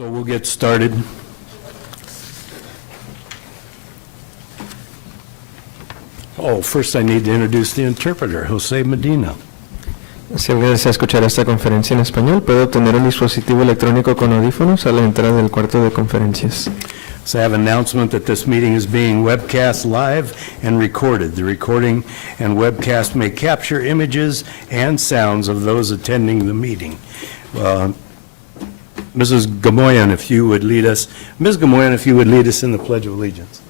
So we'll get started. Oh, first I need to introduce the interpreter, Jose Medina. Si alguien desea escuchar esta conferencia en español, puede obtener un dispositivo electrónico con audífonos a la entrada del cuarto de conferencias. So I have an announcement that this meeting is being webcast live and recorded. The recording and webcast may capture images and sounds of those attending the meeting. Mrs. Gamoyan, if you would lead us. Ms. Gamoyan, if you would lead us in the Pledge of Allegiance.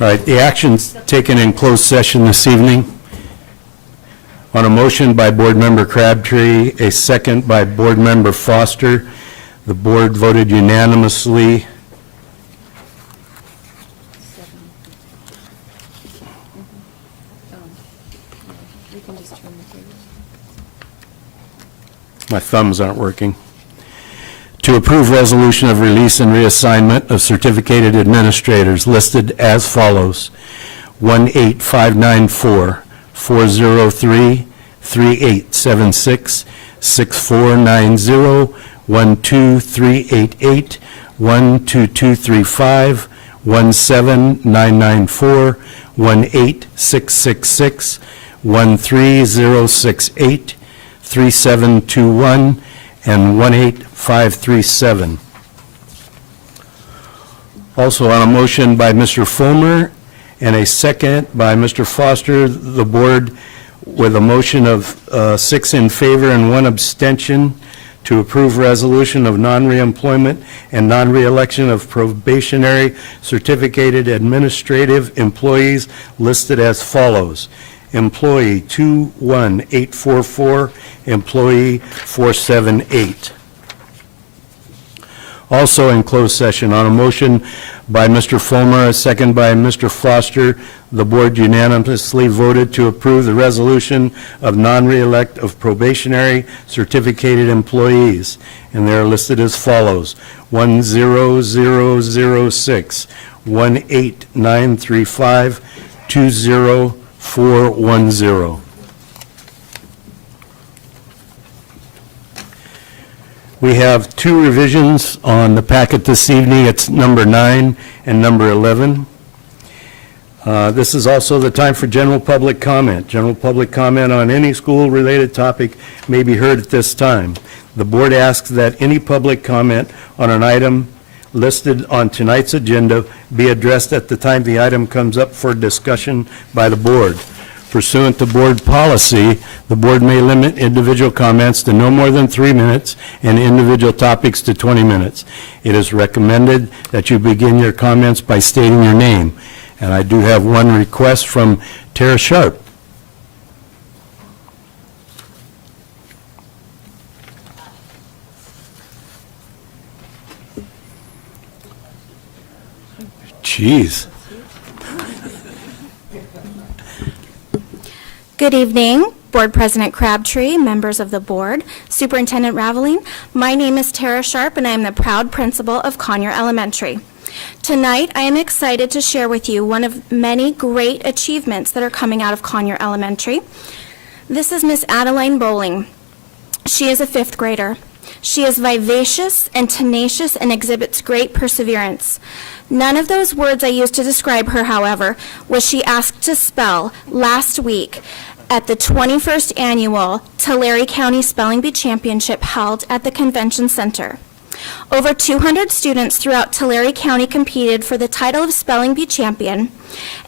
All right, the actions taken in closed session this evening. On a motion by Board Member Crabtree, a second by Board Member Foster, the board voted unanimously. My thumbs aren't working. To approve resolution of release and reassignment of certificated administrators listed as follows: 18594, 403, 3876, 6490, 12388, 12235, 17994, 18666, 13068, 3721, and 18537. Also on a motion by Mr. Fulmer and a second by Mr. Foster, the board with a motion of 6 in favor and 1 abstention to approve resolution of non-reemployment and non-reelection of probationary certificated administrative employees listed as follows: employee 21844, employee 478. Also in closed session, on a motion by Mr. Fulmer, a second by Mr. Foster, the board unanimously voted to approve the resolution of non-reelect of probationary certificated employees, and they're listed as follows: 10006, 18935, 20410. We have 2 revisions on the packet this evening. It's number 9 and number 11. This is also the time for general public comment. General public comment on any school-related topic may be heard at this time. The board asks that any public comment on an item listed on tonight's agenda be addressed at the time the item comes up for discussion by the board. Pursuant to board policy, the board may limit individual comments to no more than 3 minutes and individual topics to 20 minutes. It is recommended that you begin your comments by stating your name. And I do have one request from Tara Sharp. Jeez. Good evening, Board President Crabtree, members of the board, Superintendent Raveling. My name is Tara Sharp, and I am the proud principal of Conyer Elementary. Tonight, I am excited to share with you one of many great achievements that are coming out of Conyer Elementary. This is Miss Adeline Bowling. She is a 5th grader. She is vivacious and tenacious and exhibits great perseverance. None of those words I used to describe her, however, was she asked to spell last week at the 21st Annual Tulare County Spelling Bee Championship held at the Convention Center. Over 200 students throughout Tulare County competed for the title of Spelling Bee Champion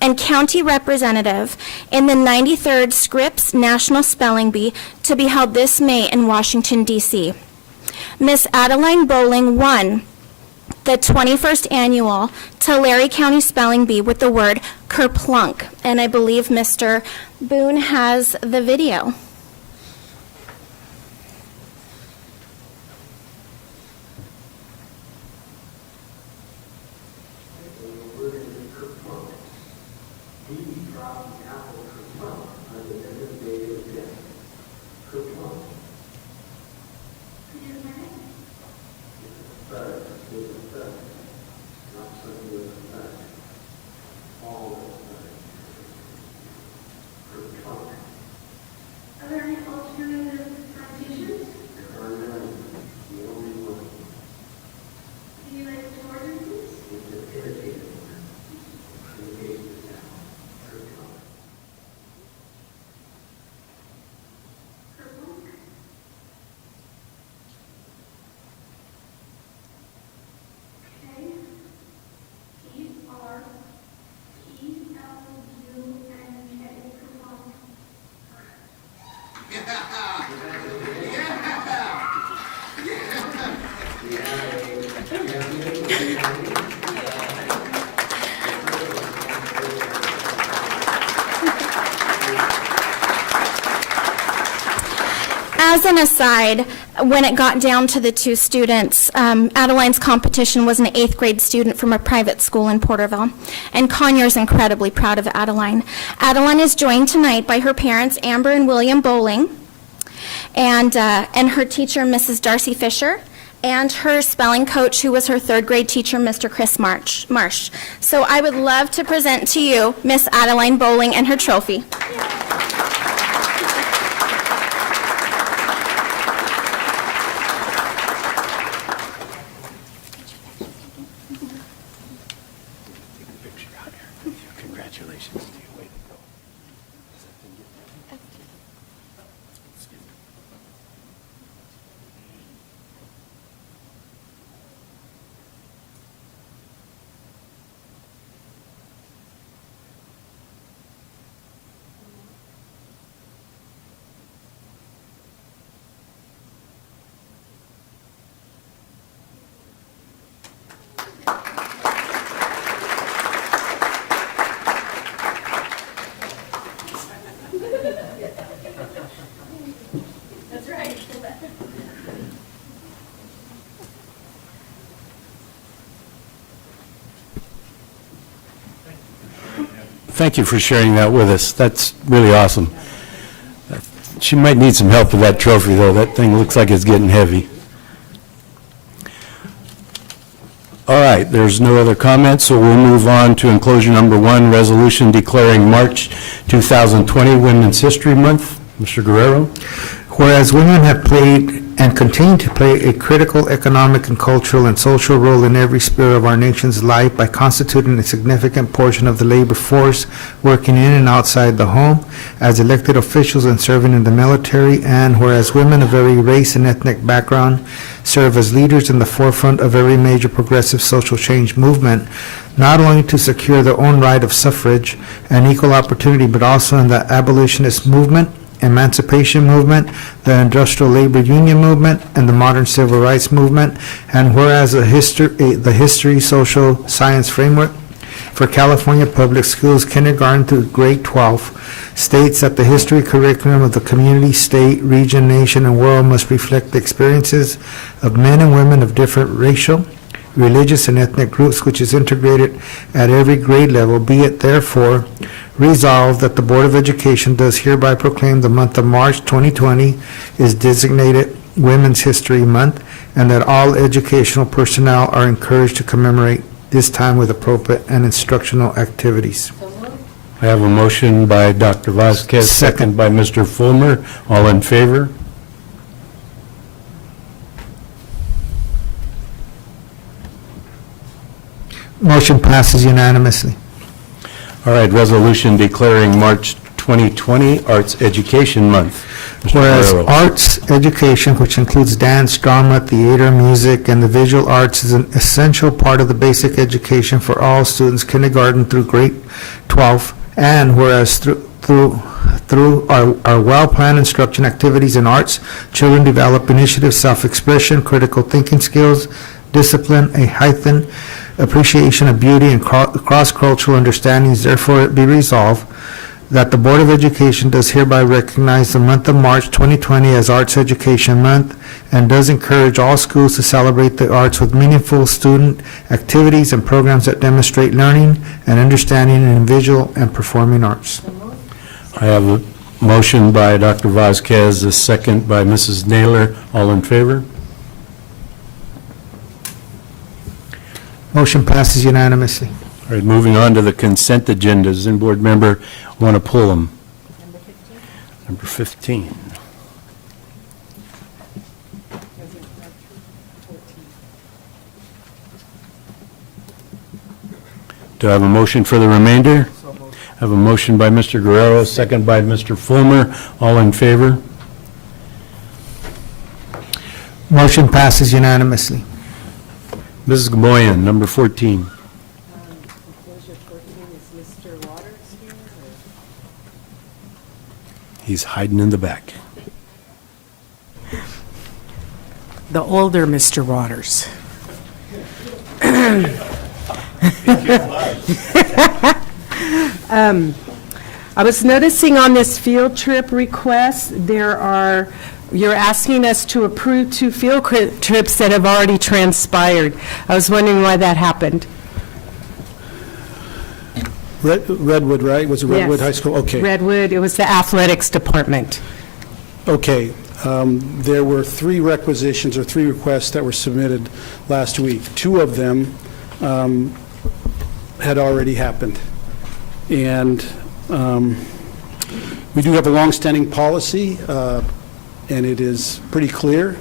and County Representative in the 93rd Scripps National Spelling Bee to be held this May in Washington, D.C. Miss Adeline Bowling won the 21st Annual Tulare County Spelling Bee with the word kerplunk, and I believe Mr. Boone has the video. He dropped As an aside, when it got down to the two students, Adeline's competition was an 8th grade student from a private school in Porterville, and Conyers incredibly proud of Adeline. Adeline is joined tonight by her parents, Amber and William Bowling, and her teacher, Mrs. Darcy Fisher, and her spelling coach, who was her 3rd grade teacher, Mr. Chris Marsh. So I would love to present to you Miss Adeline Bowling and her trophy. Congratulations to you. Way to go. Thank you for sharing that with us. That's really awesome. She might need some help with that trophy, though. That thing looks like it's getting heavy. All right, there's no other comments, so we'll move on to enclosure number 1, resolution declaring March 2020 Women's History Month. Mr. Guerrero. Whereas women have played and continue to play a critical economic and cultural and social role in every sphere of our nation's life by constituting a significant portion of the labor force working in and outside the home, as elected officials and serving in the military, and whereas women of every race and ethnic background serve as leaders in the forefront of every major progressive social change movement, not only to secure their own right of suffrage and equal opportunity, but also in the abolitionist movement, emancipation movement, the industrial labor union movement, and the modern civil rights movement. And whereas the history social science framework for California public schools kindergarten through grade 12 states that the history curriculum of the community, state, region, nation, and world must reflect the experiences of men and women of different racial, religious, and ethnic groups, which is integrated at every grade level. Be it therefore resolved that the Board of Education does hereby proclaim the month of March 2020 is designated Women's History Month, and that all educational personnel are encouraged to commemorate this time with appropriate and instructional activities. I have a motion by Dr. Vasquez, second by Mr. Fulmer. All in favor? Motion passes unanimously. All right, resolution declaring March 2020 Arts Education Month. Mr. Whereas Guerrero. arts education, which includes dance, drama, theater, music, and the visual arts, is an essential part of the basic education for all students, kindergarten through grade 12. And whereas through our well-planned instruction activities in arts, children develop initiative, self-expression, critical thinking skills, discipline, a heightened appreciation of beauty, and cross-cultural understandings. Therefore, it be resolved that the Board of Education does hereby recognize the month of March 2020 as Arts Education Month, and does encourage all schools to celebrate the arts with meaningful student activities and programs that demonstrate learning and understanding in visual and performing arts. I have a motion by Dr. Vasquez, a second by Mrs. Naylor. All in favor? Motion passes unanimously. All right, moving on to the consent agendas. And board member want to pull them? Number 15. Do I have a motion for the remainder? I have a motion by Mr. Guerrero, second by Mr. Fulmer. All in favor? Motion passes unanimously. Mrs. Gaboyan, number 14. Enclosure 14 is Mr. Waters here, or? He's hiding in the back. the older Mr. Waters. I was noticing on this field trip request, you're asking us to approve 2 field trips that have already transpired. I was wondering why that happened. Redwood, right? Was it Redwood Yes. High School? Okay. Redwood, it was the athletics department. Okay. There were 3 requisitions or 3 requests that were submitted last week. 2 of them had already happened. And we do have a longstanding policy, and it is pretty clear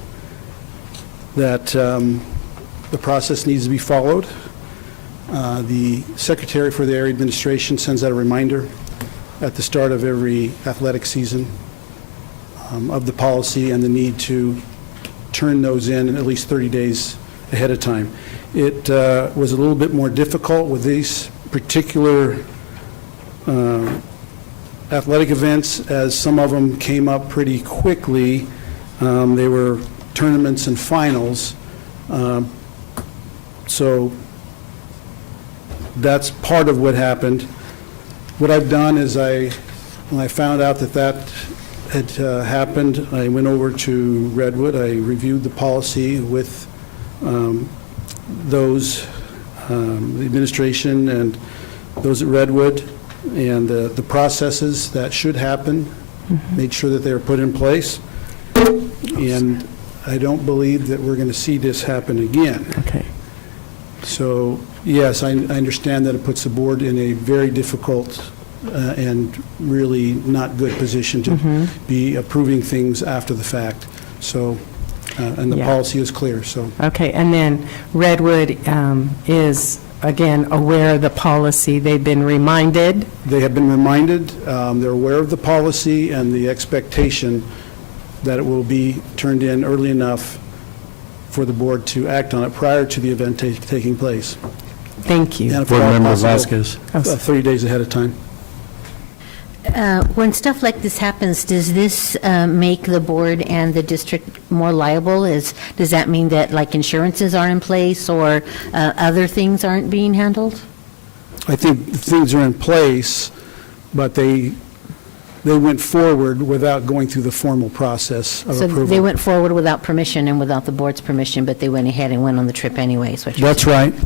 that the process needs to be followed. The Secretary for the Area Administration sends out a reminder at the start of every athletic season of the policy and the need to turn those in at least 30 days ahead of time. It was a little bit more difficult with these particular athletic events, as some of them came up pretty quickly. They were tournaments and finals. So that's part of what happened. What I've done is when I found out that had happened, I went over to Redwood. I reviewed the policy with those, the administration and those at Redwood, and the processes that should happen, made sure that they were put in place. And I don't believe that we're going to see this happen again. Okay. So, yes, I understand that it puts the board in a very difficult and really not good position to be approving things after the fact. So, and the Yeah. policy is clear, so. Okay, and then Redwood is, again, aware of the policy. They've been reminded. They have been reminded, they're aware of the policy and the expectation that it will be turned in early enough for the board to act on it prior to the event taking place. Thank you. And if Board at all Member possible, Vasquez. 30 days ahead of time. When stuff like this happens, does this make the board and the district more liable? Does that mean that, like, insurances aren't in place or other things aren't being handled? I think things are in place, but they went forward without going through the formal process of So approval. they went forward without permission and without the board's permission, but they went ahead and went on the trip anyway, is what you're That's saying? right.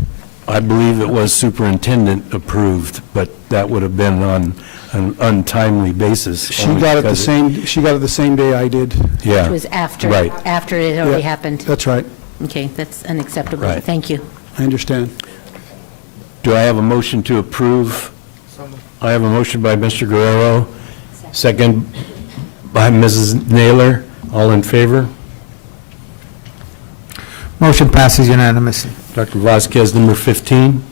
I believe it was superintendent approved, but that would have been on an untimely basis. She only got it because she got it the same day I did. Yeah. It was after, Right. after it already Yeah, happened. That's right. Okay, that's unacceptable. Right. Thank you. I understand. Do I have a motion to approve? I have a motion by Mr. Guerrero, second by Mrs. Naylor. All in favor? Motion passes unanimously. Dr. Vasquez, number 15.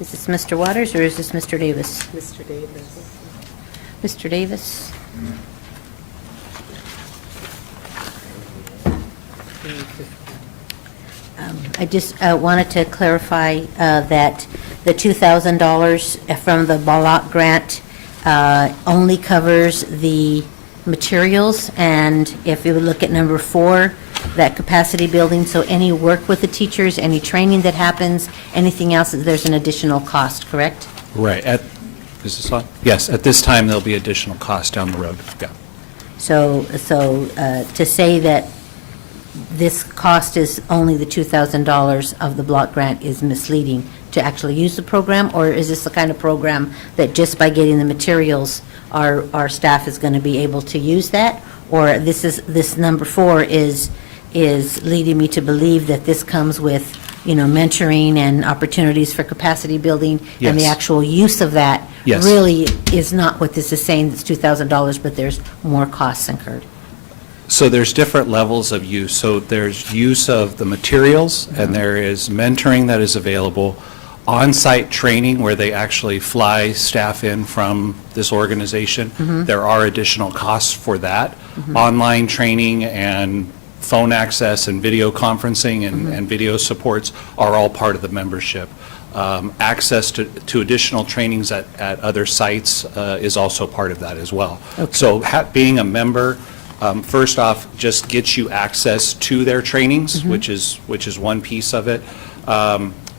Is this Mr. Waters or is this Mr. Davis? Mr. Davis. Mr. Davis? I just wanted to clarify that the $2,000 from the block grant only covers the materials, and if you would look at number 4, that capacity building, so any work with the teachers, any training that happens, anything else, there's an additional cost, correct? Right. Is this on? Yes, at this time, there'll be additional cost down the road. Yeah. So to say that this cost is only the $2,000 of the block grant is misleading to actually use the program, or is this the kind of program that just by getting the materials, our staff is going to be able to use that? Or this number 4 is leading me to believe that this comes with, mentoring and opportunities for capacity building? And the Yes. actual use of that Yes. really is not what this is saying, it's $2,000, but there's more costs incurred. So there's different levels of use. So there's use of the materials, and there is mentoring that is available, on-site training where they actually fly staff in from this organization. There are additional costs for that. Online training and phone access and video conferencing and video supports are all part of the membership. Access to additional trainings at other sites is also part of that as well. So being a member, first off, just gets you access to their trainings, which is one piece of it.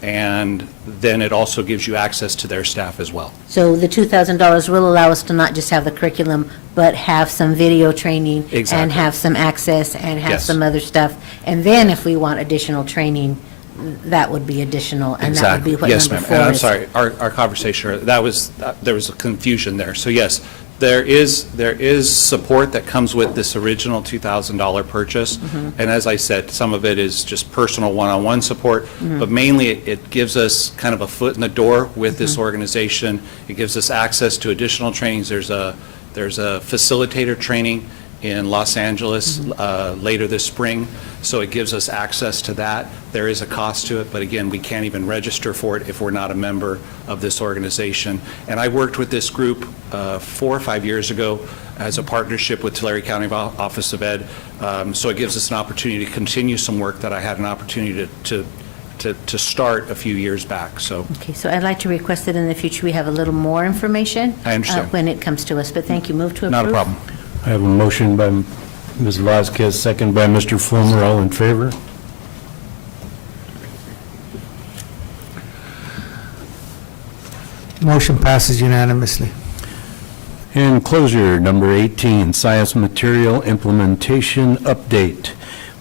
And then it also gives you access to their staff as well. So the $2,000 will allow us to not just have the curriculum, but have some video training. And Exactly. have some access and have Yes. some other stuff. And then if we want additional training, that would be additional. And that would be what Yes, number ma'am. 4 And I'm is. sorry, our conversation, there was a confusion there. So yes, there is support that comes with this original $2,000 purchase. And as I said, some of it is just personal one-on-one support, but mainly it gives us kind of a foot in the door with this organization. It gives us access to additional trainings. There's a facilitator training in Los Angeles later this spring, so it gives us access to that. There is a cost to it, but again, we can't even register for it if we're not a member of this organization. And I worked with this group 4 or 5 years ago as a partnership with Tulare County Office of Ed, so it gives us an opportunity to continue some work that I had an opportunity to start a few years back, so. Okay, so I'd like to request that in the future we have a little more information. I understand. When it comes to us, but thank you. Move to approve. Not a problem. I have a motion by Ms. Vasquez, second by Mr. Fulmer. All in favor? Motion passes unanimously. And closure, number 18, science material implementation update.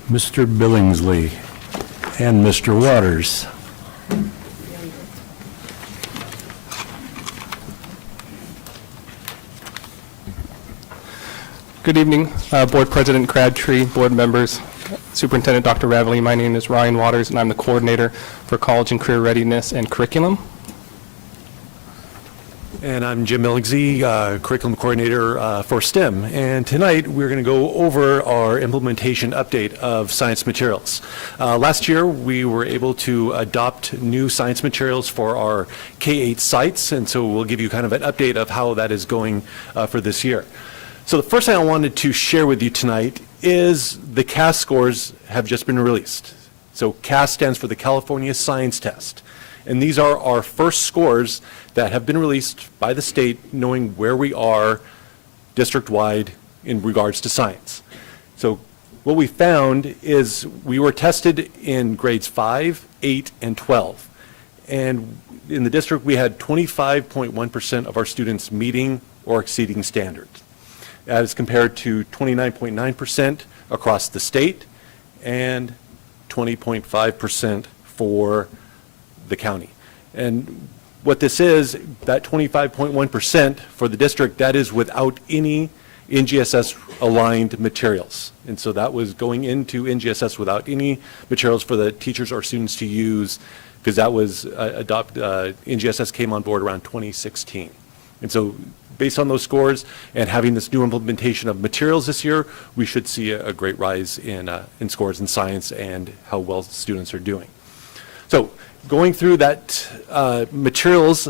Mr. Billingsley and Mr. Waters. Good evening, Board President Crabtree, board members, Superintendent Dr. Ravelli. My name is Ryan Waters, and I'm the coordinator for college and career readiness and curriculum. And I'm Jim Millingsley, Curriculum Coordinator for STEM. And tonight, we're going to go over our implementation update of science materials. Last year, we were able to adopt new science materials for our K-8 sites, and so we'll give you kind of an update of how that is going for this year. So the first thing I wanted to share with you tonight is the CAS scores have just been released. So CAS stands for the California Science Test. And these are our first scores that have been released by the state, knowing where we are district-wide in regards to science. So what we found is we were tested in grades 5, 8, and 12. And in the district, we had 25.1% of our students meeting or exceeding standards, as compared to 29.9% across the state and 20.5% for the county. And what this is, that 25.1% for the district, that is without any NGSS-aligned materials. And so that was going into NGSS without any materials for the teachers or students to use, because that was NGSS came on board around 2016. And so based on those scores and having this new implementation of materials this year, we should see a great rise in scores in science and how well students are doing. So going through that materials,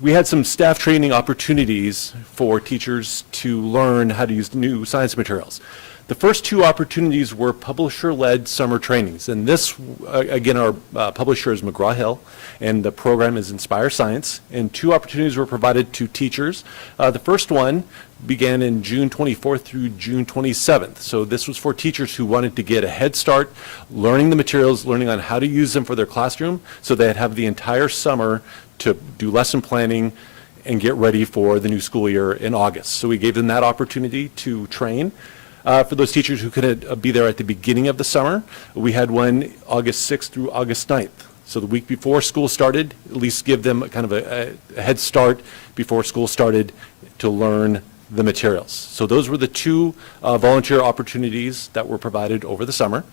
we had some staff training opportunities for teachers to learn how to use new science materials. The first two opportunities were publisher-led summer trainings. And this, again, our publisher is McGraw-Hill, and the program is Inspire Science. And two opportunities were provided to teachers. The first one began in June 24th through June 27th. So this was for teachers who wanted to get a head start, learning the materials, learning on how to use them for their classroom, so they'd have the entire summer to do lesson planning and get ready for the new school year in August. So we gave them that opportunity to train. For those teachers who couldn't be there at the beginning of the summer, we had one August 6th through August 9th. So the week before school started, at least give them kind of a head start before school started to learn the materials. So those were the two volunteer opportunities that were provided over the summer.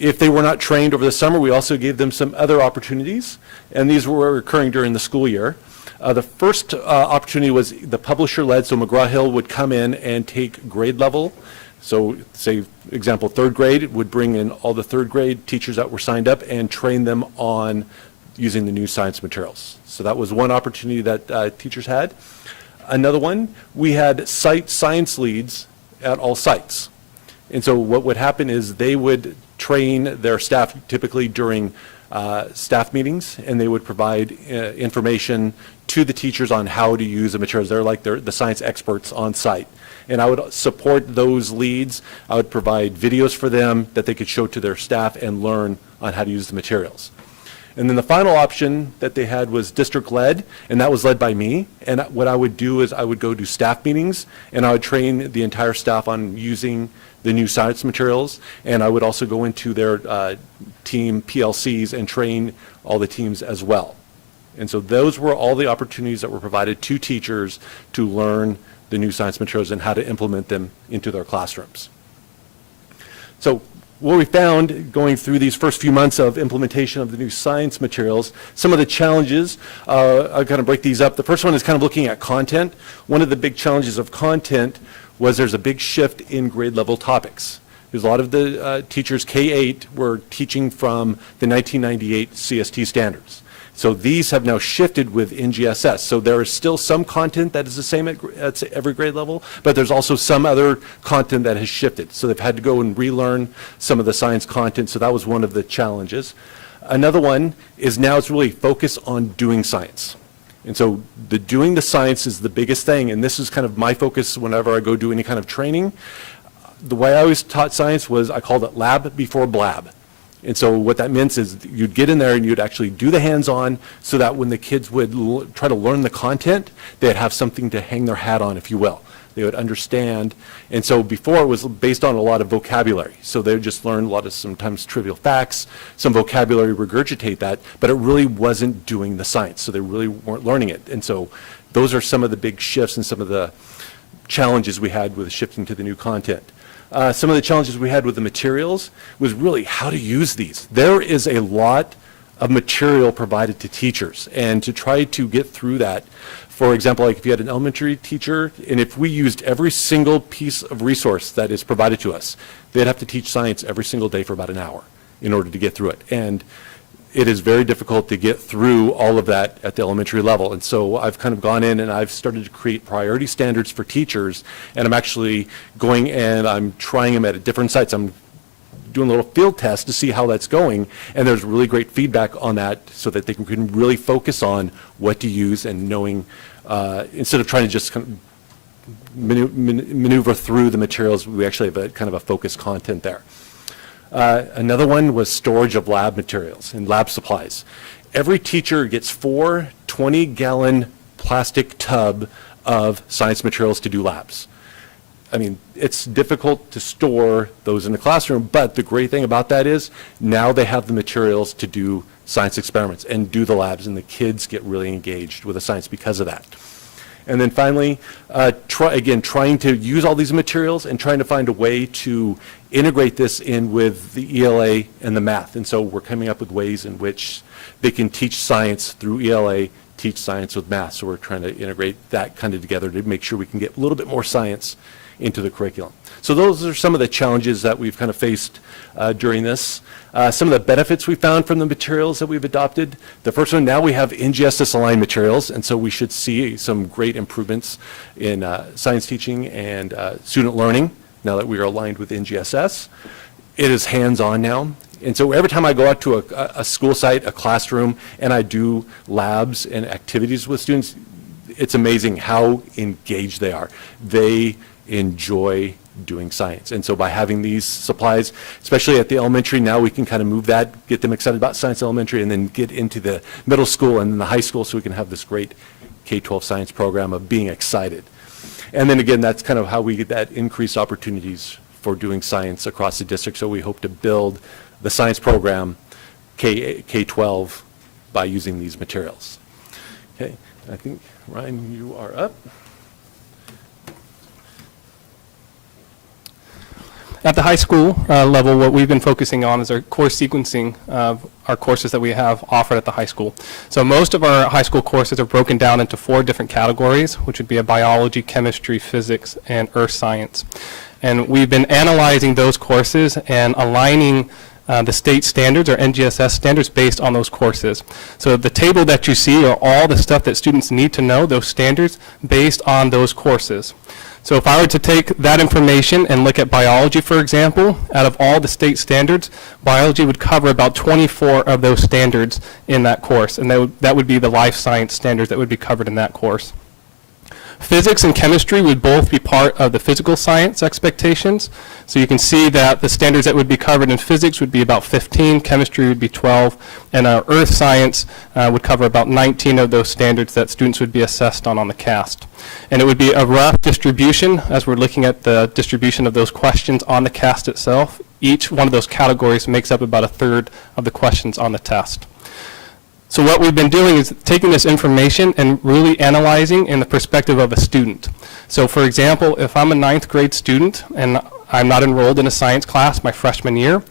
If they were not trained over the summer, we also gave them some other opportunities, and these were occurring during the school year. The first opportunity was the publisher-led, so McGraw-Hill would come in and take grade level. So say, example, third grade would bring in all the third grade teachers that were signed up and train them on using the new science materials. So that was one opportunity that teachers had. Another one, we had site science leads at all sites. And so what would happen is they would train their staff typically during staff meetings, and they would provide information to the teachers on how to use the materials. They're like the science experts on site. And I would support those leads. I would provide videos for them that they could show to their staff and learn on how to use the materials. And then the final option that they had was district-led, and that was led by me. And what I would do is I would go to staff meetings, and I would train the entire staff on using the new science materials, and I would also go into their team PLCs and train all the teams as well. And so those were all the opportunities that were provided to teachers to learn the new science materials and how to implement them into their classrooms. So what we found going through these first few months of implementation of the new science materials, some of the challenges, I'll kind of break these up. The first one is kind of looking at content. One of the big challenges of content was there's a big shift in grade level topics. There's a lot of the teachers, K-8, were teaching from the 1998 CST standards. So these have now shifted with NGSS. So there is still some content that is the same at every grade level, but there's also some other content that has shifted. So they've had to go and relearn some of the science content. So that was one of the challenges. Another one is now it's really focused on doing science. And so doing the science is the biggest thing. And this is kind of my focus whenever I go do any kind of training. The way I always taught science was I called it lab before blab. And so what that meant is you'd get in there and you'd actually do the hands-on so that when the kids would try to learn the content, they'd have something to hang their hat on, if you will. They would understand. And so before it was based on a lot of vocabulary. So they would just learn a lot of sometimes trivial facts, some vocabulary, regurgitate that, but it really wasn't doing the science. So they really weren't learning it. And so those are some of the big shifts and some of the challenges we had with shifting to the new content. Some of the challenges we had with the materials was really how to use these. There is a lot of material provided to teachers, and to try to get through that, for example, like if you had an elementary teacher, and if we used every single piece of resource that is provided to us, they'd have to teach science every single day for about an hour in order to get through it. And it is very difficult to get through all of that at the elementary level. And so I've kind of gone in and I've started to create priority standards for teachers, and I'm actually going and I'm trying them at different sites. I'm doing a little field test to see how that's going, and there's really great feedback on that so that they can really focus on what to use and knowing, instead of trying to just kind of maneuver through the materials, we actually have a kind of a focused content there. Another one was storage of lab materials and lab supplies. Every teacher gets 4 20-gallon plastic tub of science materials to do labs. I mean, it's difficult to store those in the classroom, but the great thing about that is now they have the materials to do science experiments and do the labs, and the kids get really engaged with the science because of that. And then finally, trying to use all these materials and trying to find a way to integrate this in with the ELA and the math. And so we're coming up with ways in which they can teach science through ELA, teach science with math. So we're trying to integrate that kind of together to make sure we can get a little bit more science into the curriculum. So those are some of the challenges that we've kind of faced during this. Some of the benefits we found from the materials that we've adopted. The first one, now we have NGSS aligned materials, and so we should see some great improvements in science teaching and student learning now that we are aligned with NGSS. It is hands-on now. And so every time I go out to a school site, a classroom, and I do labs and activities with students, it's amazing how engaged they are. They enjoy doing science. And so by having these supplies, especially at the elementary, now we can kind of move that, get them excited about science elementary, and then get into the middle school and then the high school so we can have this great K-12 science program of being excited. And then again, that's kind of how we get that increased opportunities for doing science across the district. So we hope to build the science program K-12 by using these materials. Okay, I think, Ryan, you are up. At the high school level, what we've been focusing on is our course sequencing of our courses that we have offered at the high school. So most of our high school courses are broken down into 4 different categories, which would be a biology, chemistry, physics, and earth science. And we've been analyzing those courses and aligning the state standards or NGSS standards based on those courses. So the table that you see are all the stuff that students need to know, those standards, based on those courses. So if I were to take that information and look at biology, for example, out of all the state standards, biology would cover about 24 of those standards in that course, and that would be the life science standards that would be covered in that course. Physics and chemistry would both be part of the physical science expectations. So you can see that the standards that would be covered in physics would be about 15, chemistry would be 12, and earth science would cover about 19 of those standards that students would be assessed on the cast. And it would be a rough distribution as we're looking at the distribution of those questions on the cast itself. Each one of those categories makes up about a third of the questions on the test. So what we've been doing is taking this information and really analyzing in the perspective of a student. So for example, if I'm a 9th grade student and I'm not enrolled in a science class my freshman year,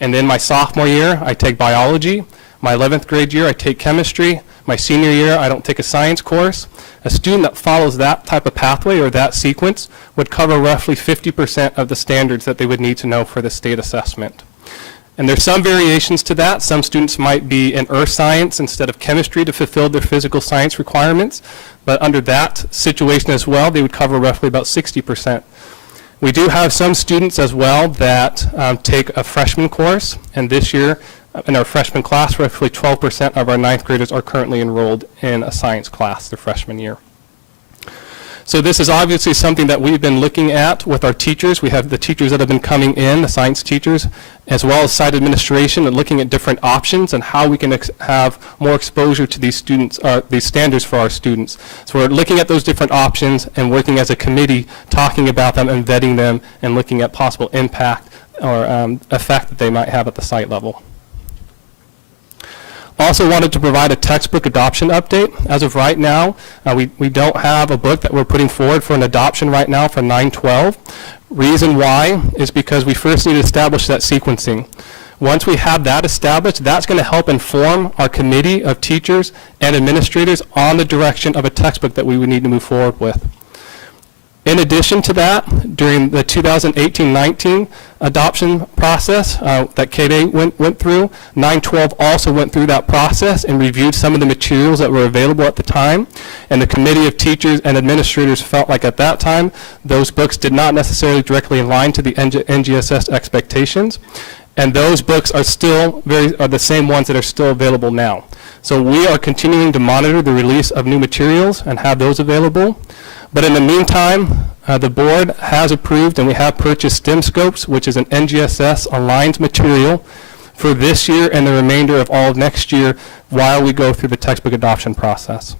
and then my sophomore year I take biology, my 11th grade year I take chemistry, my senior year I don't take a science course, a student that follows that type of pathway or that sequence would cover roughly 50% of the standards that they would need to know for the state assessment. And there's some variations to that. Some students might be in earth science instead of chemistry to fulfill their physical science requirements. But under that situation as well, they would cover roughly about 60%. We do have some students as well that take a freshman course. And this year, in our freshman class, roughly 12% of our 9th graders are currently enrolled in a science class their freshman year. So this is obviously something that we've been looking at with our teachers. We have the teachers that have been coming in, the science teachers, as well as site administration, and looking at different options and how we can have more exposure to these students, these standards for our students. So we're looking at those different options and working as a committee, talking about them and vetting them and looking at possible impact or effect that they might have at the site level. Also wanted to provide a textbook adoption update. As of right now, we don't have a book that we're putting forward for an adoption right now for 9-12. Reason why is because we first need to establish that sequencing. Once we have that established, that's going to help inform our committee of teachers and administrators on the direction of a textbook that we would need to move forward with. In addition to that, during the 2018-19 adoption process that K-8 went through, 9-12 also went through that process and reviewed some of the materials that were available at the time. And the committee of teachers and administrators felt like at that time, those books did not necessarily directly align to the NGSS expectations. And those books are still are the same ones that are still available now. So we are continuing to monitor the release of new materials and have those available. But in the meantime, the board has approved and we have purchased STEM Scopes, which is an NGSS aligned material for this year and the remainder of all of next year while we go through the textbook adoption process.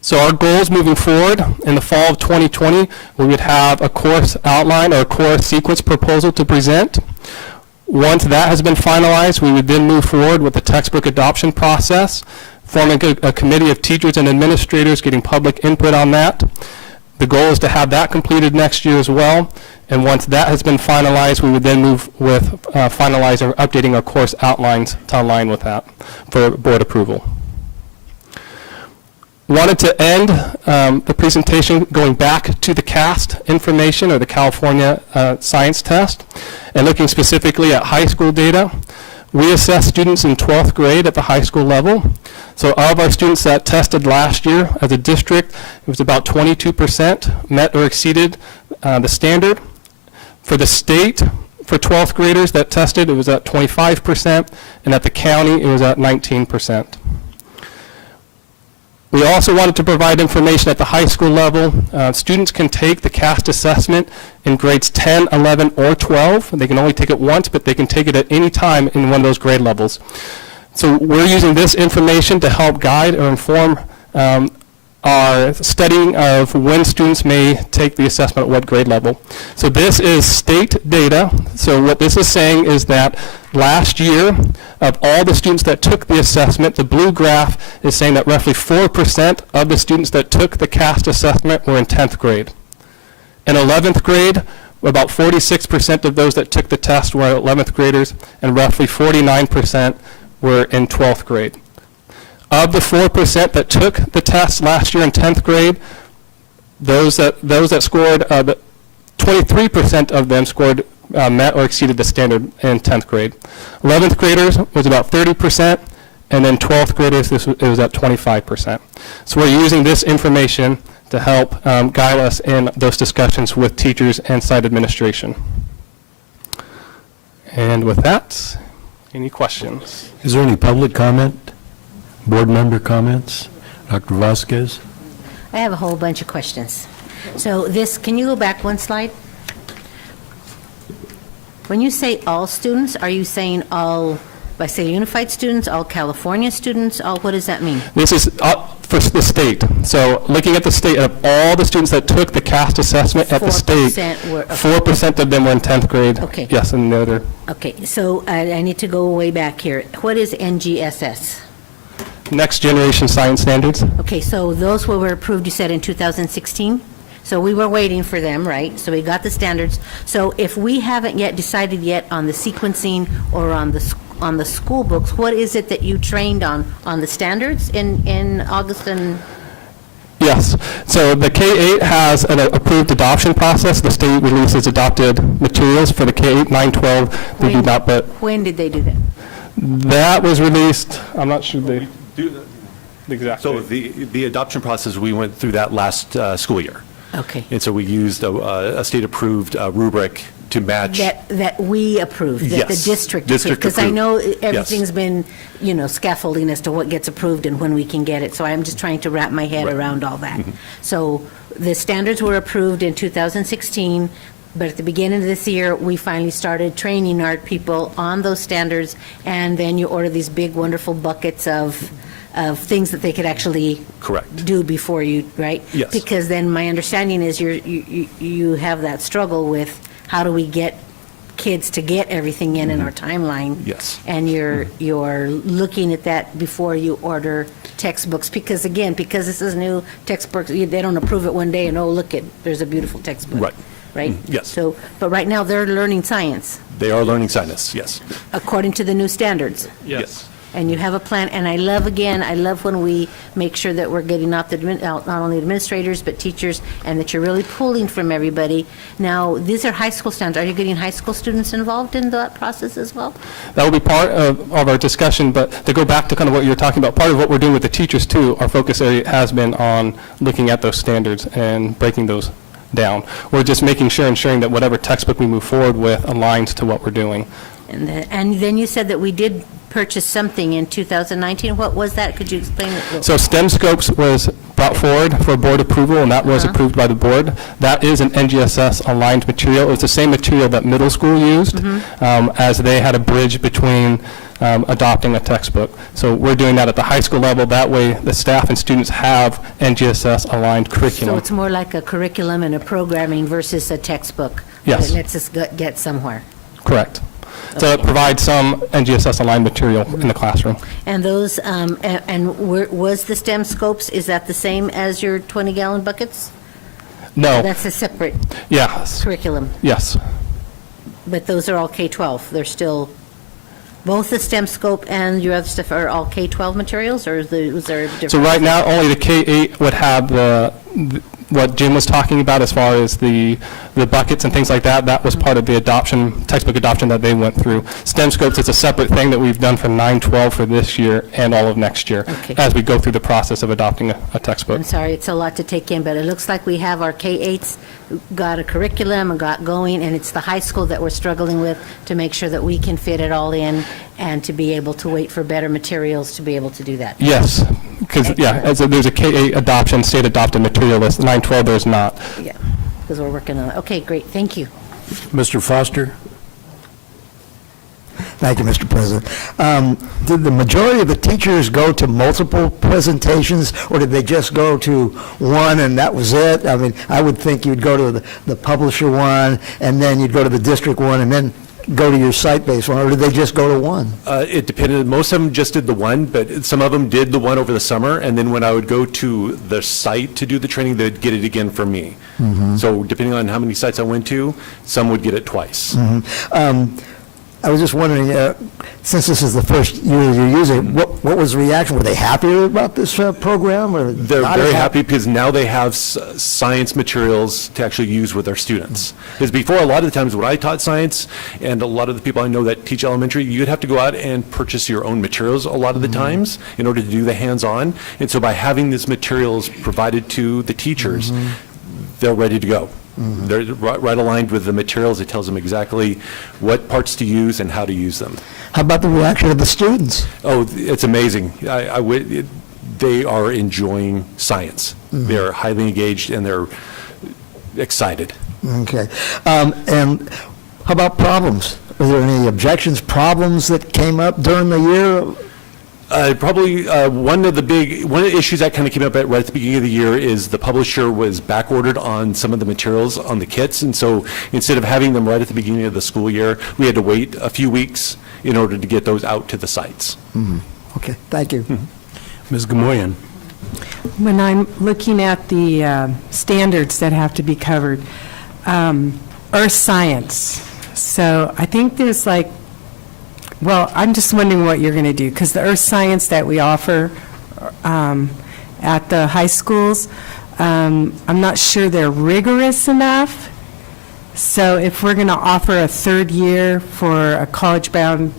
So our goals moving forward in the fall of 2020, we would have a course outline or a course sequence proposal to present. Once that has been finalized, we would then move forward with the textbook adoption process, forming a committee of teachers and administrators, getting public input on that. The goal is to have that completed next year as well. And once that has been finalized, we would then move with finalizing or updating our course outlines to align with that for board approval. Wanted to end the presentation going back to the CAST information or the California Science Test and looking specifically at high school data. We assess students in 12th grade at the high school level. So of our students that tested last year as a district, it was about 22% met or exceeded the standard. For the state, for 12th graders that tested, it was at 25%, and at the county, it was at 19%. We also wanted to provide information at the high school level. Students can take the CAST assessment in grades 10, 11, or 12. They can only take it once, but they can take it at any time in one of those grade levels. So we're using this information to help guide or inform our studying of when students may take the assessment at what grade level. So this is state data. So what this is saying is that last year, of all the students that took the assessment, the blue graph is saying that roughly 4% of the students that took the CAST assessment were in 10th grade. In 11th grade, about 46% of those that took the test were 11th graders, and roughly 49% were in 12th grade. Of the 4% that took the test last year in 10th grade, those that scored, 23% of them scored met or exceeded the standard in 10th grade. 11th graders was about 30%, and then 12th graders, it was at 25%. So we're using this information to help guide us in those discussions with teachers and site administration. And with that, any questions? Is there any public comment? Board member comments? Dr. Vasquez? I have a whole bunch of questions. So this, can you go back one slide? When you say all students, are you saying all Visalia Unified students, all California students, all, what does that mean? This is for the state. So looking at the state, of all the students that took the CAST assessment at the state, 4% were- 4% of them were in 10th grade. Okay. Yes, and the other. Okay, so I need to go way back here. What is NGSS? Next generation science standards. Okay, so those were approved, you said, in 2016? So we were waiting for them, right? So we got the standards. So if we haven't yet decided yet on the sequencing or on the school books, what is it that you trained on the standards in August and? Yes. So the K-8 has an approved adoption process. The state releases adopted materials for the K-8, 9, 12. They do not, but When did they do that? that was released, I'm not sure the exact So date. the adoption process, we went through that last school year. Okay. And so we used a state-approved rubric to match. That we approved, that the Yes, district approved? district Because I approved. know Yes. everything's been, scaffolding as to what gets approved and when we can get it, so I'm just trying to wrap my head Right. around all that. So the standards were approved in 2016, but at the beginning of this year, we finally started training our people on those standards, and then you order these big, wonderful buckets of things that they could actually Correct. do before you, right? Yes. Because then my understanding is you have that struggle with how do we get kids to get everything in our timeline? Yes. And you're looking at that before you order textbooks, because this is new textbooks, they don't approve it one day and, oh, look, there's a beautiful textbook. Right. Right? Yes. So, but right now, they're learning science, They are learning science, yes. according to the new standards. Yes. And you have a plan, and I love when we make sure that we're getting out not only administrators, but teachers, and that you're really pulling from everybody. Now, these are high school standards. Are you getting high school students involved in that process as well? That will be part of our discussion, but to go back to kind of what you're talking about, part of what we're doing with the teachers too, our focus area has been on looking at those standards and breaking those down. We're just making sure, ensuring that whatever textbook we move forward with aligns to what we're doing. And then you said that we did purchase something in 2019. What was that? Could you explain it? So STEM Scopes was brought forward for board approval, and that was approved by the board. That is an NGSS aligned material. It was the same material that middle school used, as they had a bridge between adopting a textbook. So we're doing that at the high school level. That way, the staff and students have NGSS aligned So curriculum. it's more like a curriculum and a programming versus a textbook? Yes. That lets us get somewhere. Correct. So it provides some NGSS aligned material in the classroom. And those, was the STEM Scopes, is that the same as your 20-gallon buckets? No. That's a separate Yes. curriculum, Yes. but those are all K-12. They're still, both the STEM Scope and your other stuff are all K-12 materials, or was there a difference? So right now, only the K-8 would have what Jim was talking about as far as the buckets and things like that. That was part of the textbook adoption that they went through. STEM Scopes is a separate thing that we've done for 9-12 for this year and all of next year, Okay. as we go through the process of adopting a textbook. I'm sorry, it's a lot to take in, but it looks like we have our K-8s got a curriculum and got going, and it's the high school that we're struggling with to make sure that we can fit it all in and to be able to wait for better materials to be able to do that. Yes, because, there's a K-8 adoption, state adopted material list. 9-12, there's not. Yeah, because we're working on it. Okay, great, thank you. Mr. Foster? Thank you, Mr. President. Did the majority of the teachers go to multiple presentations, or did they just go to one and that was it? I mean, I would think you'd go to the publisher one, and then you'd go to the district one, and then go to your site-based one, or did they just go to one? It depended. Most of them just did the one, but some of them did the one over the summer, and then when I would go to the site to do the training, they'd get it again from me. So depending on how many sites I went to, some would get it twice. I was just wondering, since this is the first year you're using it, what was the reaction? Were they happy about this program, or They're not as very happy because now they have science materials to actually use with their students. Because before, a lot of the times when I taught science, and a lot of the people I know that teach elementary, you'd have to go out and purchase your own materials a lot of the times in order to do the hands-on. And so by having these materials provided to the teachers, they're ready to go. They're right aligned with the materials. It tells them exactly what parts to use and how to use them. How about the reaction of the students? Oh, it's amazing. They are enjoying science. They're highly engaged and they're excited. Okay. And how about problems? Are there any objections, problems that came up during the year? Probably one of the issues that kind of came up right at the beginning of the year is the publisher was backordered on some of the materials on the kits, and so instead of having them right at the beginning of the school year, we had to wait a few weeks in order to get those out to the sites. Okay, thank you. Ms. Gamoyan. When I'm looking at the standards that have to be covered, earth science, so I think there's well, I'm just wondering what you're going to do, because the earth science that we offer at the high schools, I'm not sure they're rigorous enough. So if we're going to offer a third year for a college-bound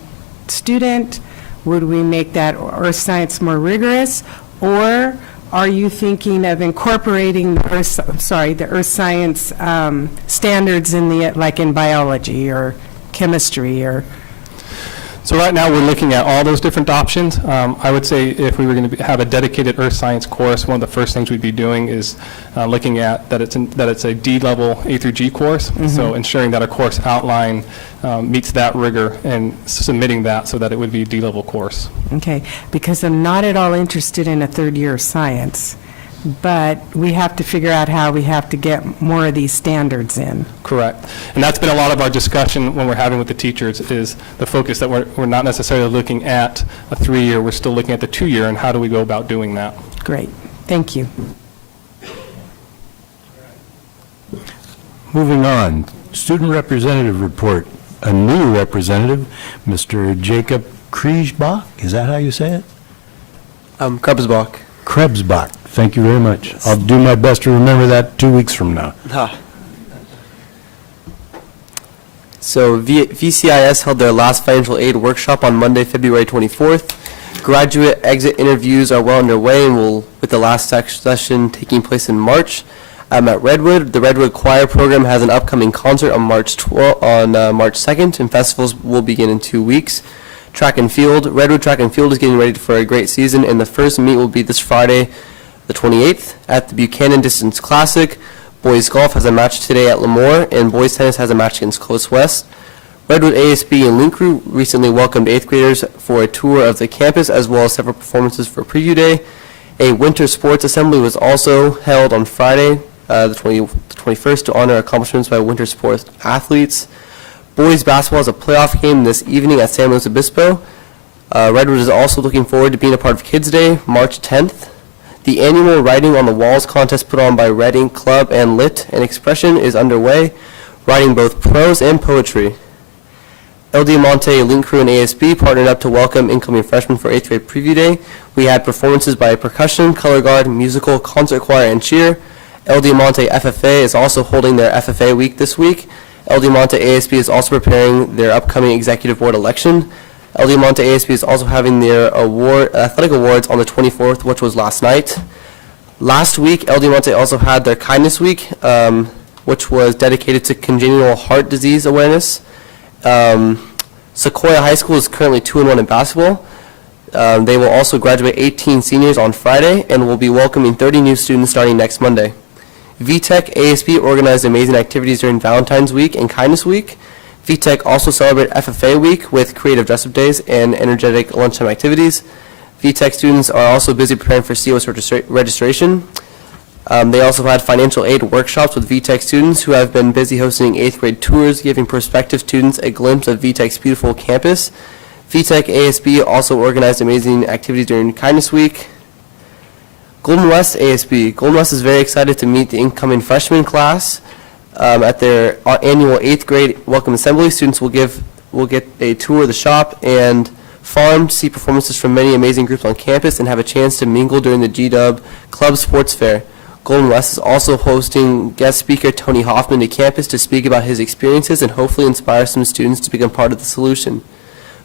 student, would we make that earth science more rigorous? Or are you thinking of incorporating the earth science standards in in biology or chemistry or? So right now, we're looking at all those different options. I would say if we were going to have a dedicated earth science course, one of the first things we'd be doing is looking at that it's a D-level A through G course, so ensuring that our course outline meets that rigor and submitting that so that it would be a D-level course. Okay, because I'm not at all interested in a third year of science, but we have to figure out how we have to get more of these standards in. Correct. And that's been a lot of our discussion when we're having with the teachers, is the focus that we're not necessarily looking at a 3-year, we're still looking at the 2-year, and how do we go about doing that? Great, thank you. Moving on, student representative report. A new representative, Mr. Jacob Kriesbach, is that how you say it? Krebsbach. Krebsbach, thank you very much. I'll do my best to remember that 2 weeks from now. So VCIS held their last financial aid workshop on Monday, February 24th. Graduate exit interviews are well underway and with the last session taking place in March. At Redwood, the Redwood Choir Program has an upcoming concert on March 2nd, and festivals will begin in 2 weeks. Track and field, Redwood Track and Field is getting ready for a great season, and the first meet will be this Friday, the 28th, at the Buchanan Distance Classic. Boys golf has a match today at Lemoore, and boys tennis has a match against Close West. Redwood ASB and Link Crew recently welcomed 8th graders for a tour of the campus, as well as several performances for Preview Day. A winter sports assembly was also held on Friday, the 21st, to honor accomplishments by winter sports athletes. Boys basketball is a playoff game this evening at San Luis Obispo. Redwood is also looking forward to being a part of Kids Day, March 10th. The annual Writing on the Walls contest put on by Reading Club and Lit and Expression is underway, writing both prose and poetry. El Diamante, Link Crew, and ASB partnered up to welcome incoming freshmen for 8th grade Preview Day. We had performances by percussion, color guard, musical, concert choir, and cheer. El Diamante FFA is also holding their FFA week this week. El Diamante ASB is also preparing their upcoming executive board election. El Diamante ASB is also having their athletic awards on the 24th, which was last night. Last week, El Diamante also had their Kindness Week, which was dedicated to congenital heart disease awareness. Sequoia High School is currently 2-1 in basketball. They will also graduate 18 seniors on Friday and will be welcoming 30 new students starting next Monday. VTech ASB organized amazing activities during Valentine's Week and Kindness Week. VTech also celebrated FFA Week with creative dress-up days and energetic lunchtime activities. VTech students are also busy preparing for COS registration. They also had financial aid workshops with VTech students who have been busy hosting 8th grade tours, giving prospective students a glimpse of VTech's beautiful campus. VTech ASB also organized amazing activities during Kindness Week. Golden West ASB. Golden West is very excited to meet the incoming freshman class at their annual 8th grade welcome assembly. Students will will get a tour of the shop and farm to see performances from many amazing groups on campus and have a chance to mingle during the GW Club Sports Fair. Golden West is also hosting guest speaker Tony Hoffman to campus to speak about his experiences and hopefully inspire some students to become part of the solution.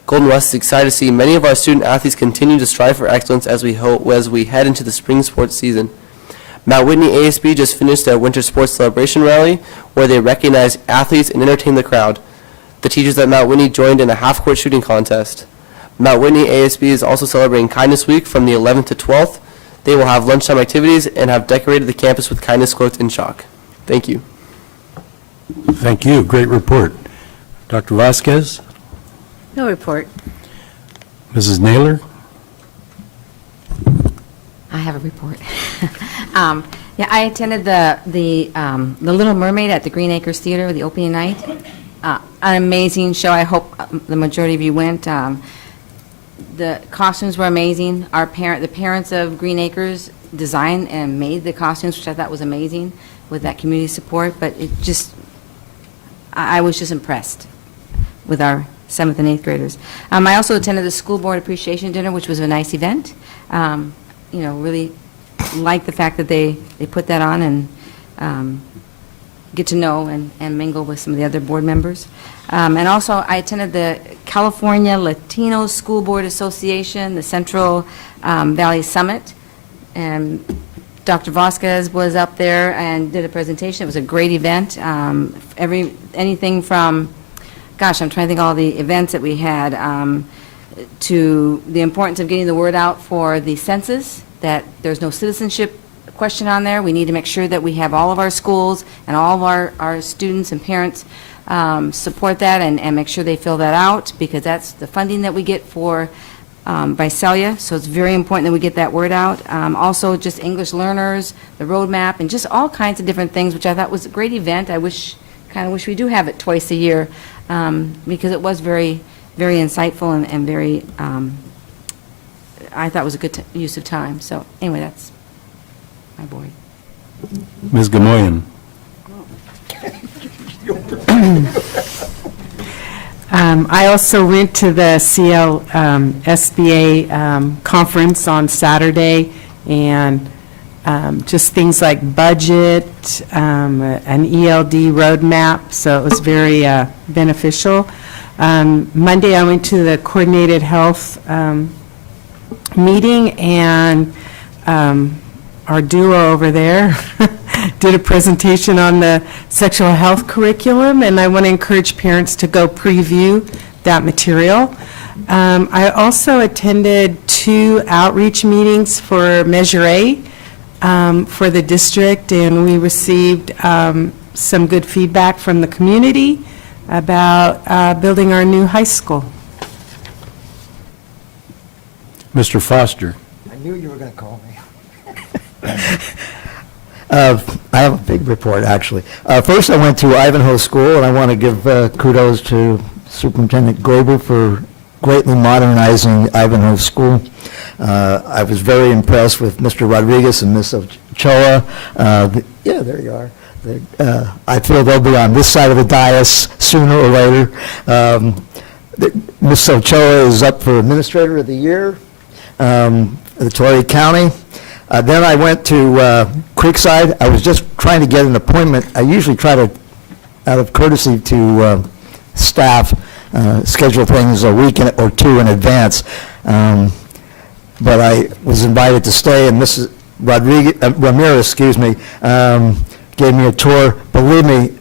Golden West is excited to see many of our student athletes continue to strive for excellence as we head into the spring sports season. Mount Whitney ASB just finished their winter sports celebration rally where they recognized athletes and entertained the crowd. The teachers at Mount Whitney joined in a half-court shooting contest. Mount Whitney ASB is also celebrating Kindness Week from the 11th to 12th. They will have lunchtime activities and have decorated the campus with kindness quotes in chalk. Thank you. Thank you. Great report. Dr. Vasquez? No report. Mrs. Naylor? I have a report. Yeah, I attended the Little Mermaid at the Green Acres Theater, the opening night. An amazing show. I hope the majority of you went. The costumes were amazing. The parents of Green Acres designed and made the costumes, which I thought was amazing with that community support. But I was just impressed with our 7th and 8th graders. I also attended the School Board Appreciation Dinner, which was a nice event. Really like the fact that they put that on and get to know and mingle with some of the other board members. And also, I attended the California Latino School Board Association, the Central Valley Summit, and Dr. Vasquez was up there and did a presentation. It was a great event. Anything from, gosh, I'm trying to think of all the events that we had, to the importance of getting the word out for the census, that there's no citizenship question on there. We need to make sure that we have all of our schools and all of our students and parents support that and make sure they fill that out, because that's the funding that we get for Visalia, so it's very important that we get that word out. Also, just English learners, the roadmap, and just all kinds of different things, which I thought was a great event. I kind of wish we do have it twice a year, because it was very, very insightful and very, I thought it was a good use of time. So anyway, that's my board. Ms. Gamoyan? I also went to the SBA conference on Saturday, and just things like budget, an ELD roadmap, so it was very beneficial. Monday, I went to the coordinated health meeting, and our duo over there did a presentation on the sexual health curriculum, and I want to encourage parents to go preview that material. I also attended 2 outreach meetings for Measure A for the district, and we received some good feedback from the community about building our new high school. Mr. Foster? I knew you were going to call me. I have a big report, actually. First, I went to Ivanhoe School, and I want to give kudos to Superintendent Goebel for greatly modernizing Ivanhoe School. I was very impressed with Mr. Rodriguez and Ms. Ochoa. Yeah, there you are. I feel they'll be on this side of the dais sooner or later. Ms. Ochoa is up for Administrator of the Year, the Torrey County. Then I went to Creekside. I was just trying to get an appointment. I usually try to, out of courtesy to staff, schedule things a week or 2 in advance. But I was invited to stay, and Mrs. Ramirez, gave me a tour. Believe me,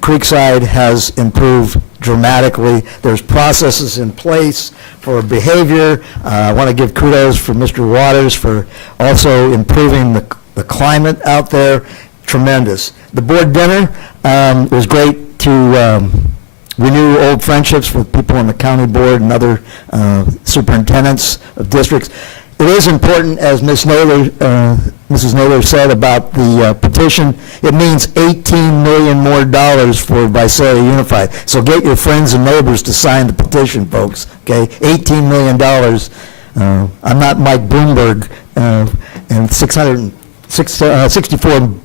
Creekside has improved dramatically. There's processes in place for behavior. I want to give kudos for Mr. Waters for also improving the climate out there. Tremendous. The board dinner was great to renew old friendships with people on the county board and other superintendents of districts. It is important, as Mrs. Naylor said about the petition, it means $18 million more for Visalia Unified. So get your friends and neighbors to sign the petition, folks, okay? $18 million. I'm not Mike Bloomberg and $64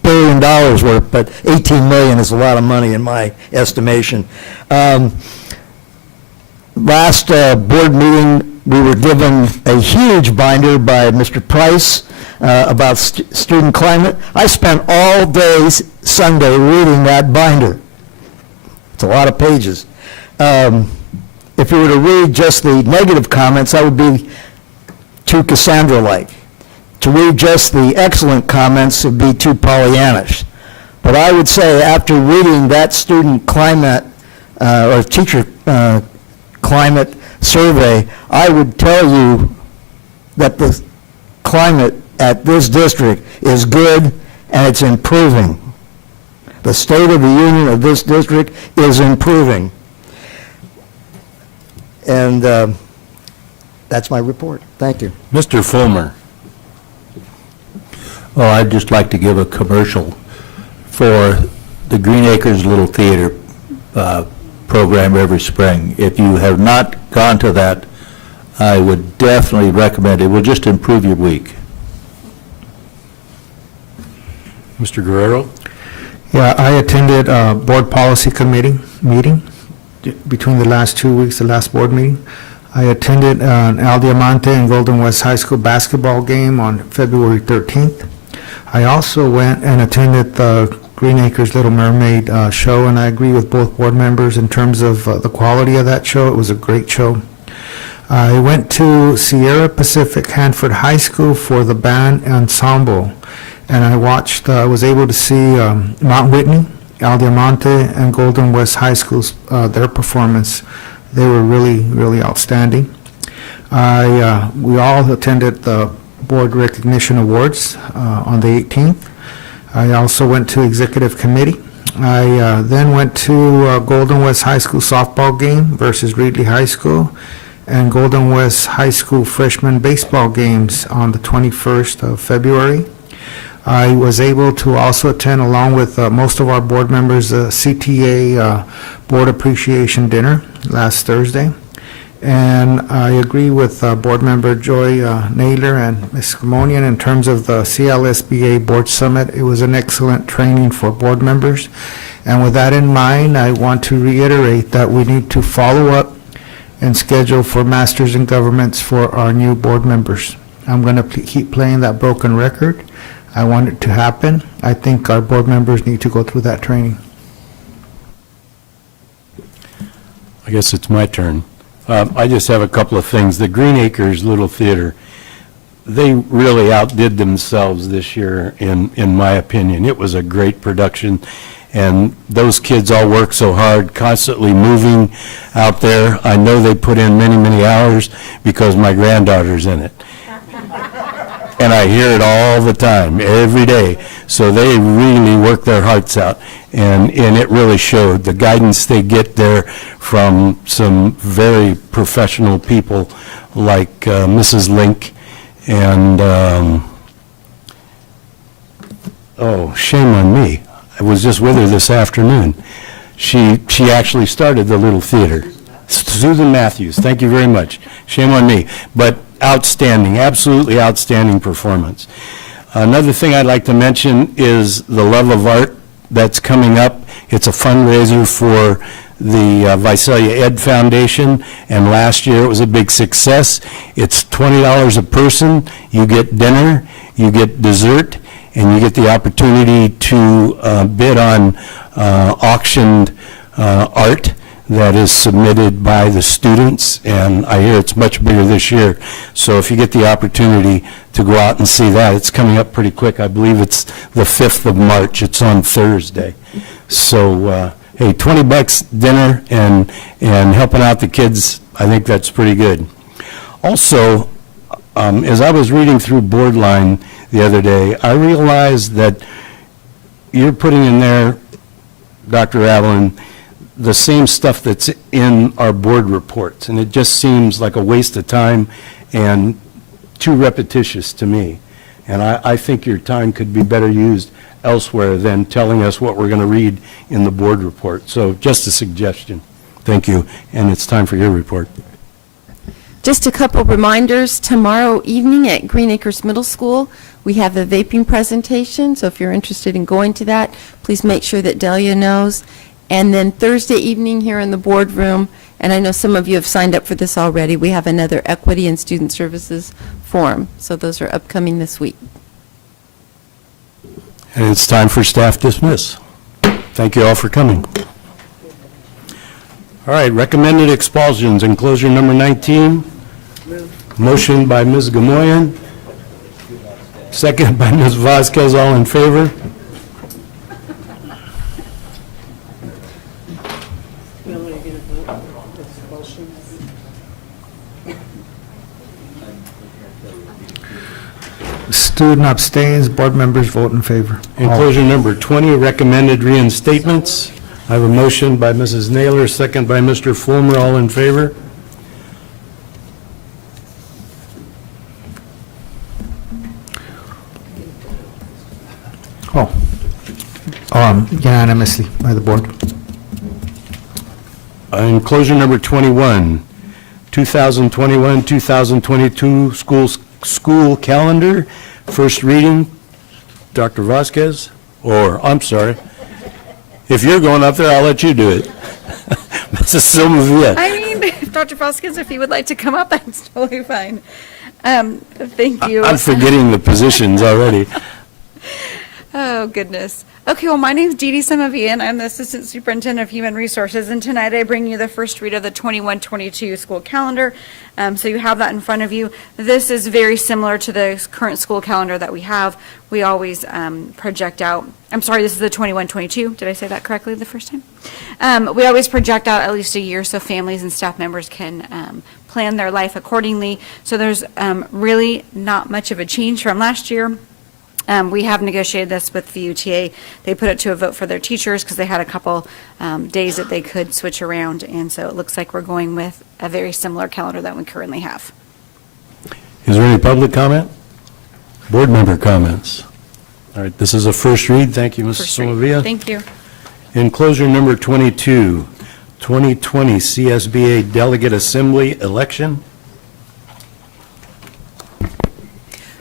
billion worth, but $18 million is a lot of money in my estimation. last board meeting, we were given a huge binder by Mr. Price about student climate. I spent all day Sunday reading that binder. It's a lot of pages. If you were to read just the negative comments, that would be too Cassandra-like. To read just the excellent comments would be too Pollyannish. But I would say after reading that student climate or teacher climate survey, I would tell you that the climate at this district is good and it's improving. The state of the union of this district is improving. And that's my report. Thank you. Mr. Fulmer. Well, I'd just like to give a commercial for the Green Acres Little Theater program every spring. If you have not gone to that, I would definitely recommend it. It will just improve your week. Mr. Guerrero. Yeah, I attended a board policy committee meeting between the last 2 weeks, the last board meeting. I attended an El Diamante and Golden West High School basketball game on February 13th. I also went and attended the Green Acres Little Mermaid show, and I agree with both board members in terms of the quality of that show. It was a great show. I went to Sierra Pacific Hanford High School for the band ensemble, and I was able to see Mount Whitney, El Diamante, and Golden West High Schools, their performance. They were really, really outstanding. We all attended the Board Recognition Awards on the 18th. I also went to Executive Committee. I then went to Golden West High School softball game versus Reedley High School, and Golden West High School freshman baseball games on the 21st of February. I was able to also attend, along with most of our board members, the CTA Board Appreciation Dinner last Thursday. And I agree with Board Member Joy Naylor and Ms. Scamonian in terms of the CLSBA Board Summit. It was an excellent training for board members. And with that in mind, I want to reiterate that we need to follow up and schedule for Masters in Governments for our new board members. I'm going to keep playing that broken record. I want it to happen. I think our board members need to go through that training. I guess it's my turn. I just have a couple of things. The Green Acres Little Theater, they really outdid themselves this year, in my opinion. It was a great production, and those kids all work so hard, constantly moving out there. I know they put in many, many hours because my granddaughter's in it. And I hear it all the time, every day. So they really work their hearts out, and it really showed. The guidance they get there from some very professional people like Mrs. Link and, oh, shame on me. I was just with her this afternoon. She actually started the little theater. Susan Matthews, thank you very much. Shame on me. But outstanding, absolutely outstanding performance. Another thing I'd like to mention is the Love of Art that's coming up. It's a fundraiser for the Visalia Ed Foundation, and last year it was a big success. It's $20 a person. You get dinner, you get dessert, and you get the opportunity to bid on auctioned art that is submitted by the students, and I hear it's much bigger this year. So if you get the opportunity to go out and see that, it's coming up pretty quick. I believe it's the 5th of March. It's on Thursday. So, hey, $20 dinner and helping out the kids, I think that's pretty good. Also, as I was reading through Boardline the other day, I realized that you're putting in there, Dr. Avalon, the same stuff that's in our board reports, and it just seems like a waste of time and too repetitious to me. And I think your time could be better used elsewhere than telling us what we're going to read in the board report. So just a suggestion. Thank you, and it's time for your report. Just a couple reminders. Tomorrow evening at Green Acres Middle School, we have a vaping presentation, so if you're interested in going to that, please make sure that Delia knows. And then Thursday evening here in the boardroom, and I know some of you have signed up for this already, we have another Equity and Student Services Forum. So those are upcoming this week. And it's time for staff dismiss. Thank you all for coming. All right, recommended expulsions, enclosure number 19. Motion by Ms. Gamoyen, second by Ms. Vasquez, all in favor? Student abstains, board members vote in favor. Enclosure number 20, recommended reinstatements. I have a motion by Mrs. Naylor, second by Mr. Fulmer, all in favor? Unanimously by the board. Enclosure number 21, 2021-2022 school calendar, first reading. Dr. Vasquez, or, I'm sorry, if you're going up there, I'll let you do it. Mrs. Silvia. I mean, Dr. Vasquez, if you would like to come up, that's totally fine. Thank you. I'm forgetting the positions already. Oh, goodness. Okay, well, my name's Dee Dee Samavia, and I'm the Assistant Superintendent of Human Resources, and tonight I bring you the first read of the 21-22 school calendar. So you have that in front of you. This is very similar to the current school calendar that we have. We always project out, I'm sorry, this is the 21-22. Did I say that correctly the first time? We always project out at least a year so families and staff members can plan their life accordingly. So there's really not much of a change from last year. We have negotiated this with the UTA. They put it to a vote for their teachers because they had a couple days that they could switch around, and so it looks like we're going with a very similar calendar that we currently have. Is there any public comment? Board member comments? All right, this is a first read. Thank you, Mrs. First read. Somavia. Thank you. Enclosure number 22, 2020 CSBA Delegate Assembly election.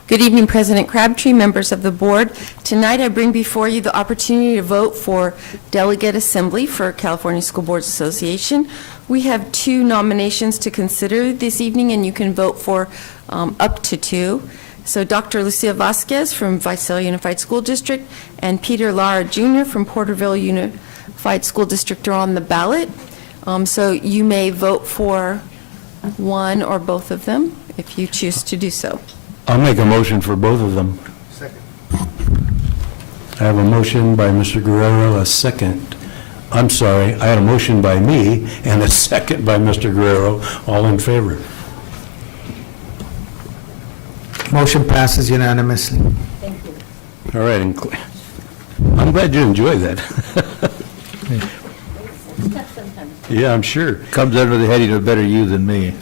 Good evening, President Crabtree, members of the board. Tonight, I bring before you the opportunity to vote for Delegate Assembly for California School Boards Association. We have 2 nominations to consider this evening, and you can vote for up to 2. So Dr. Lucia Vasquez from Visalia Unified School District and Peter Lara Jr. from Porterville Unified School District are on the ballot. So you may vote for one or both of them if you choose to do so. I'll make a motion for both of them. Second. I have a motion by Mr. Guerrero, a second. I'm sorry, I had a motion by me and a second by Mr. Guerrero. All in favor? Motion passes unanimously. All right, I'm glad you enjoy that. Yeah, I'm sure. Comes under the heading of better you than me.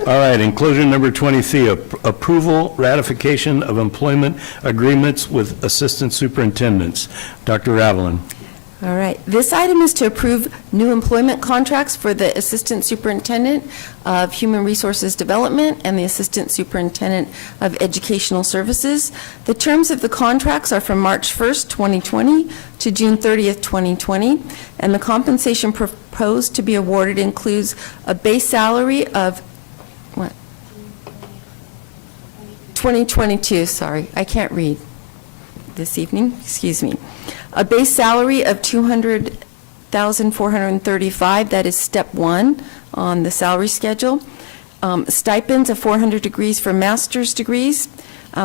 All right, enclosure number 23, approval, ratification of employment agreements with assistant superintendents. Dr. Ravelin. All right. This item is to approve new employment contracts for the Assistant Superintendent of Human Resources Development and the Assistant Superintendent of Educational Services. The terms of the contracts are from March 1st, 2020 to June 30th, 2020, and the compensation proposed to be awarded includes a base salary of, 2022, sorry, I can't read this evening, excuse me. A base salary of $200,435, that is step 1 on the salary schedule. Stipends of 400 degrees for master's degrees.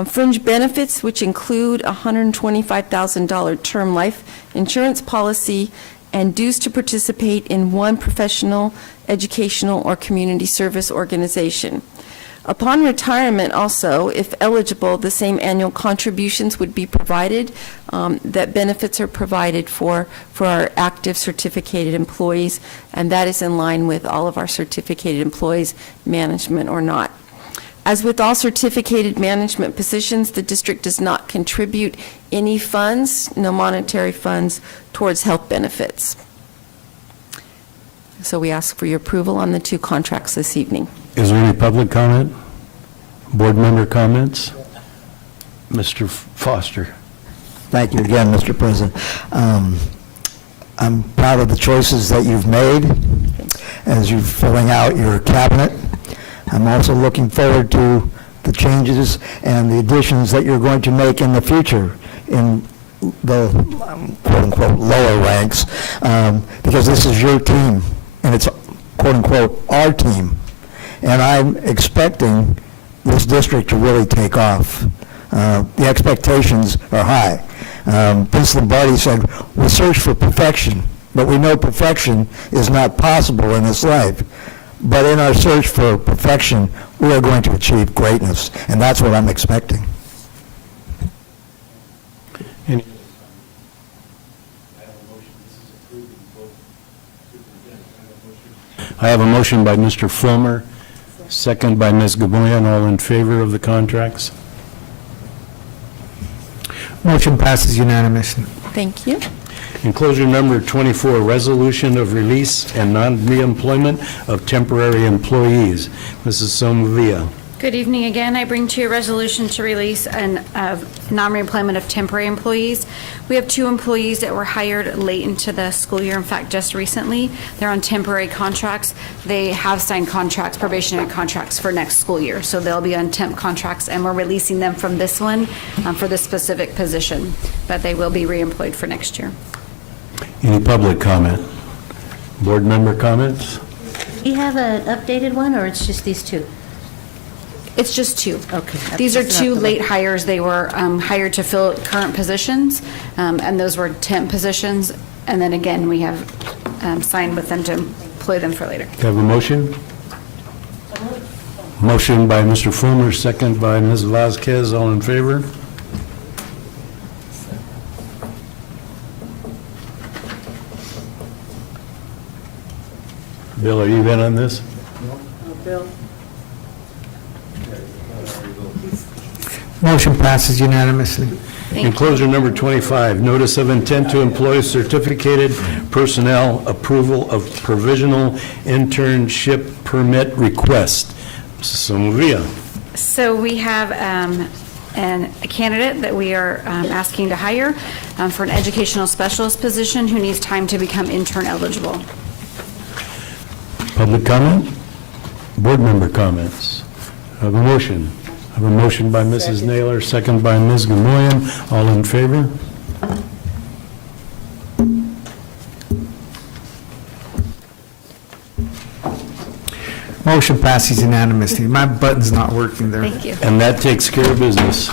Fringe benefits, which include a $125,000 term life insurance policy, and dues to participate in one professional, educational, or community service organization. Upon retirement also, if eligible, the same annual contributions would be provided, that benefits are provided for our active certificated employees, and that is in line with all of our certificated employees, management or not. As with all certificated management positions, the district does not contribute any funds, no monetary funds, towards health benefits. So we ask for your approval on the 2 contracts this evening. Is there any public comment? Board member comments? Mr. Foster. Thank you again, Mr. President. I'm proud of the choices that you've made as you're filling out your cabinet. I'm also looking forward to the changes and the additions that you're going to make in the future in the quote-unquote lower ranks, because this is your team, and it's quote-unquote our team. And I'm expecting this district to really take off. The expectations are high. Vince Lombardi said, we search for perfection, but we know perfection is not possible in this life. But in our search for perfection, we are going to achieve greatness, and that's what I'm expecting. Any- I have a motion by Mr. Fulmer, second by Ms. Gaboyan. All in favor of the contracts? Motion passes unanimously. Thank you. Enclosure number 24, resolution of release and non-reemployment of temporary employees. Mrs. Somavia. Good evening again. I bring to you a resolution to release and non-reemployment of temporary employees. We have 2 employees that were hired late into the school year, in fact, just recently. They're on temporary contracts. They have signed contracts, probationary contracts for next school year, so they'll be on temp contracts, and we're releasing them from this one for this specific position, but they will be reemployed for next year. Any public comment? Board member comments? Do you have an updated one, or it's just these 2? It's just 2. Okay. These are That's 2 enough. late hires. They were hired to fill current positions, and those were temp positions. And then again, we have signed with them to employ them for later. Have a motion? Motion by Mr. Fulmer, second by Ms. Vasquez. All in favor? Bill, are you in on this? Motion passes unanimously. Enclosure number 25, notice of intent to employ certificated personnel approval of provisional internship permit request. Mrs. Somavia. So we have a candidate that we are asking to hire for an educational specialist position who needs time to become intern eligible. Public comment? Board member comments? Have a motion? Have a motion by Mrs. Naylor, second by Ms. Gamoyan. All in favor? Motion passes unanimously. My button's not working there. Thank you. And that takes care of business.